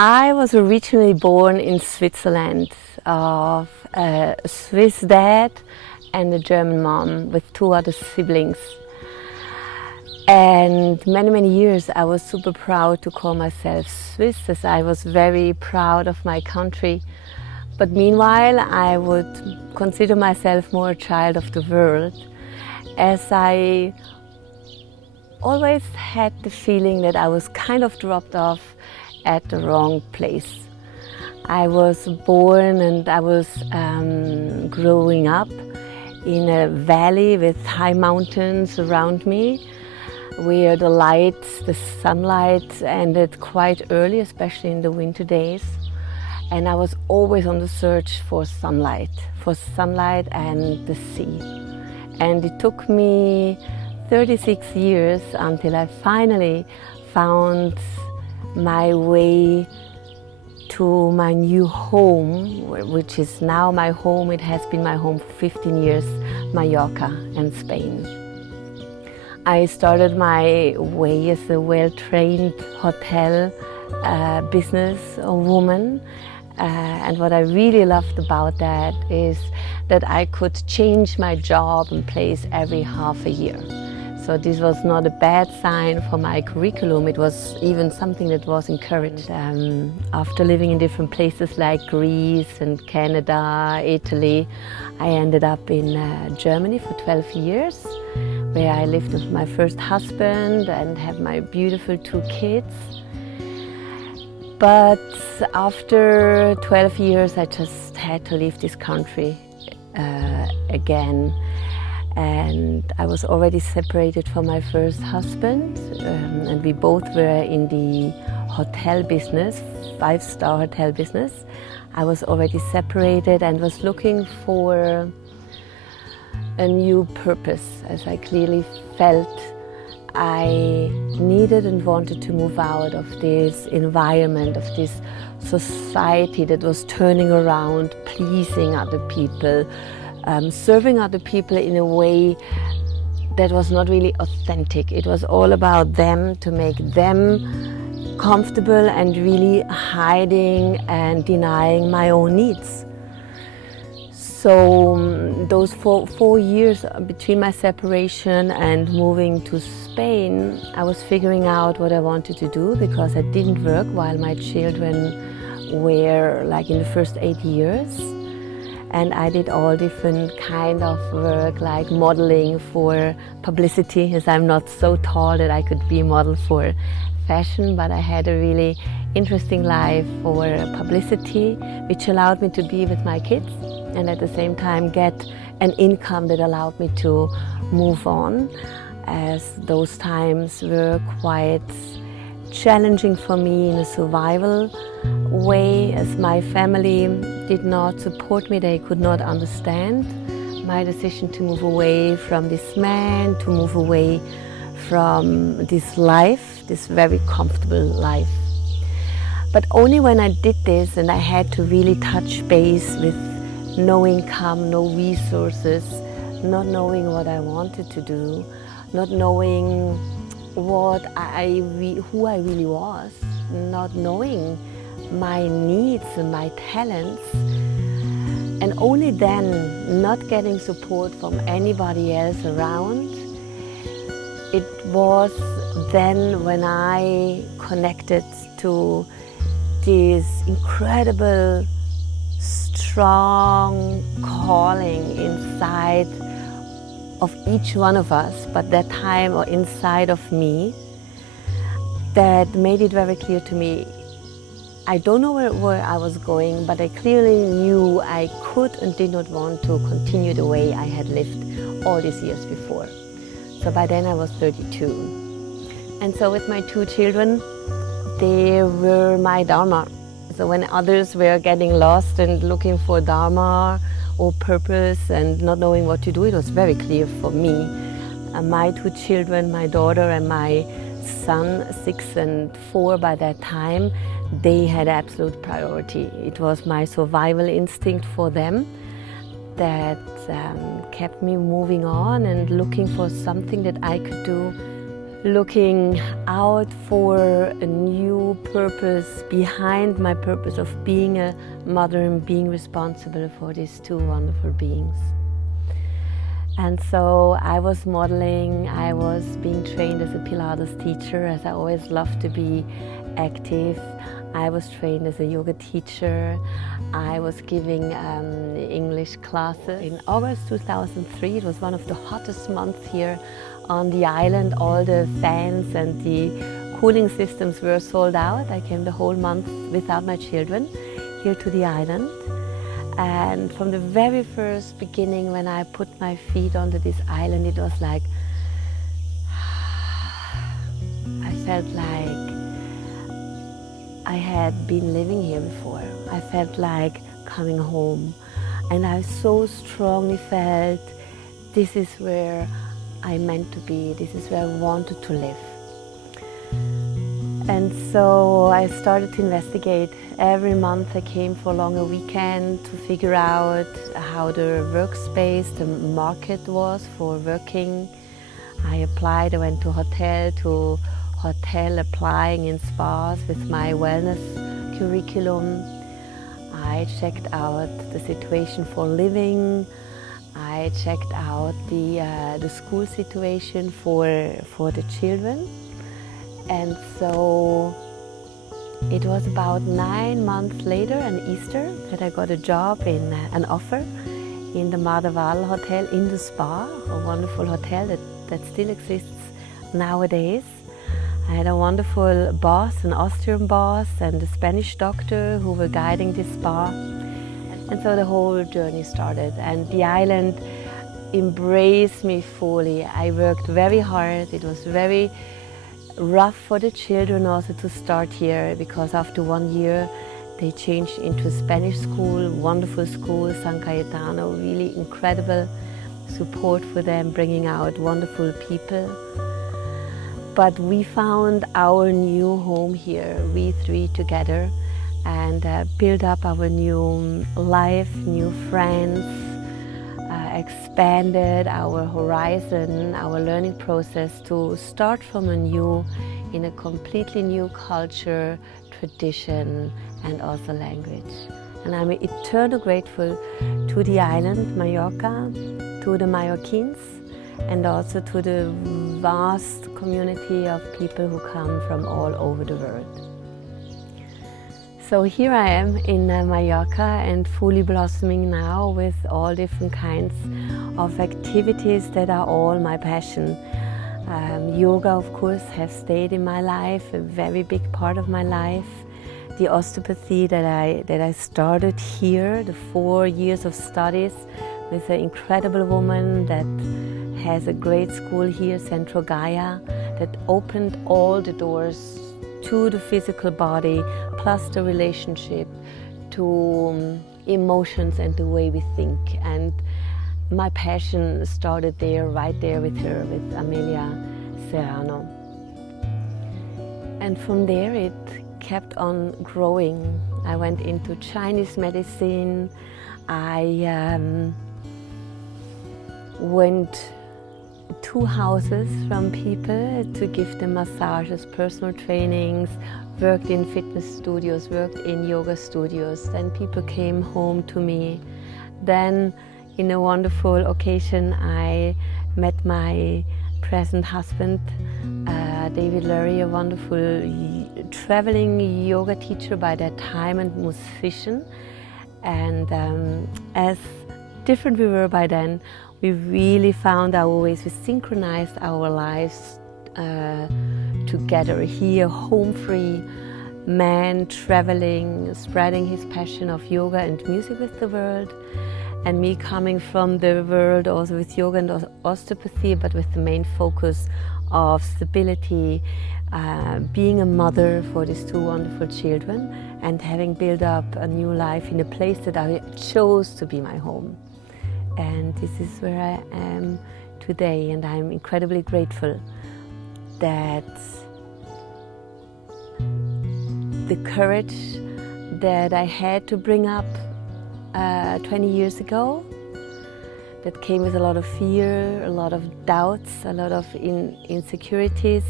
I was originally born in Switzerland of a Swiss dad and a German mom with two other siblings. And many years I was super proud to call myself Swiss, as I was very proud of my country. But meanwhile I would consider myself more a child of the world, as I always had the feeling that I was kind of dropped off at the wrong place. I was born and I was growing up in a valley with high mountains around me, where the light, the sunlight ended quite early, especially in the winter days. And I was always on the search for sunlight and the sea. And it took me 36 years until I finally found my way to my new home, which is now my home. It has been my home for 15 years, Mallorca and Spain. I started my way as a well-trained hotel business woman, and what I really loved about that is that I could change my job and place every half a year. So this was not a bad sign for my curriculum. It was even something that was encouraged. After living in different places like Greece and Canada, Italy, I ended up in Germany for 12 years, where I lived with my first husband and have my beautiful two kids. But after 12 years, I just had to leave this country again. And I was already separated from my first husband, and we both were in the hotel business, five-star hotel business. I was already separated and was looking for a new purpose, as I clearly felt I needed and wanted to move out of this environment, of this society that was turning around, pleasing other people, serving other people in a way that was not really authentic. It was all about them, to make them comfortable, and really hiding and denying my own needs. So those four years between my separation and moving to Spain, I was figuring out what I wanted to do, because I didn't work while my children were like in the first 8 years. And I did all different kind of work, like modeling for publicity, as I'm not so tall that I could be a model for fashion, but I had a really interesting life for publicity, which allowed me to be with my kids and at the same time get an income that allowed me to move on, as those times were quite challenging for me in a survival way, as my family did not support me. They could not understand my decision to move away from this man, to move away from this life, this very comfortable life. But only when I did this, and I had to really touch base with no income, no resources, not knowing what I wanted to do, not knowing who I really was, not knowing my needs and my talents, and only then not getting support from anybody else around. It was then when I connected to this incredible, strong calling inside of each one of us, but that time or inside of me, that made it very clear to me. I don't know where I was going, but I clearly knew I could and did not want to continue the way I had lived all these years before. So by then I was 32. And so with my two children, they were my Dharma. So when others were getting lost and looking for Dharma or purpose and not knowing what to do, it was very clear for me. My two children, my daughter and my son, 6 and 4 by that time, they had absolute priority. It was my survival instinct for them that kept me moving on and looking for something that I could do looking out for a new purpose behind my purpose of being a mother and being responsible for these two wonderful beings. And so I was modeling, I was being trained as a Pilates teacher, as I always loved to be active. I was trained as a yoga teacher. I was giving English classes. In August 2003, it was one of the hottest months here on the island. All the fans and the cooling systems were sold out. I came the whole month without my children here to the island. And from the very first beginning, when I put my feet onto this island, it was like, I felt like I had been living here before. I felt like coming home. And I so strongly felt this is where I meant to be, this is where I wanted to live. And so I started to investigate. Every month I came for a longer weekend to figure out how the workspace, the market was for working. I applied, I went to hotel, applying in spas with my wellness curriculum. I checked out the situation for living. I checked out the school situation for the children. And so it was about 9 months later, on Easter, that I got a job in an offer in the Mardeval Hotel in the spa, a wonderful hotel that still exists nowadays. I had a wonderful boss, an Austrian boss, and a Spanish doctor who were guiding this spa. And so the whole journey started, and the island embraced me fully. I worked very hard. It was very rough for the children also to start here, because after 1 year they changed into a Spanish school, wonderful school, San Cayetano, really incredible support for them, bringing out wonderful people. But we found our new home here, we three together, and built up our new life, new friends, expanded our horizon, our learning process to start from anew in a completely new culture, tradition, and also language. And I'm eternally grateful to the island, Mallorca, to the Mallorquins, and also to the vast community of people who come from all over the world. So here I am in Mallorca and fully blossoming now with all different kinds of activities that are all my passion. Yoga, of course, has stayed in my life, a very big part of my life. The osteopathy that I started here, the 4 years of studies with an incredible woman that has a great school here, Centro Gaia, that opened all the doors to the physical body, plus the relationship to emotions and the way we think. And my passion started there, right there with her, with Amelia Serrano. And from there it kept on growing. I went into Chinese medicine. I went to houses from people to give them massages, personal trainings, worked in fitness studios, worked in yoga studios. Then people came home to me. Then in a wonderful occasion I met my present husband, David Lurie, a wonderful traveling yoga teacher by that time and musician. And as different we were by then, we really found our ways, we synchronized our lives together. He, a home-free man, traveling, spreading his passion of yoga and music with the world, and me coming from the world also with yoga and osteopathy, but with the main focus of stability, being a mother for these two wonderful children, and having built up a new life in a place that I chose to be my home. And this is where I am today, and I'm incredibly grateful that the courage that I had to bring up 20 years ago, that came with a lot of fear, a lot of doubts, a lot of insecurities,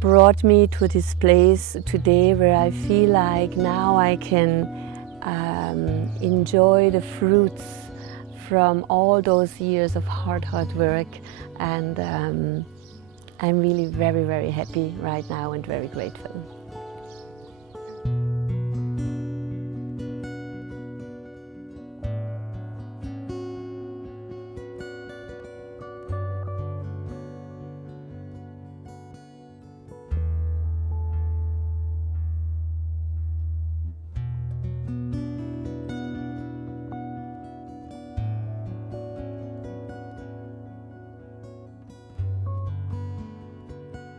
brought me to this place today where I feel like now I can enjoy the fruits from all those years of hard work, and I'm really very, very happy right now and very grateful.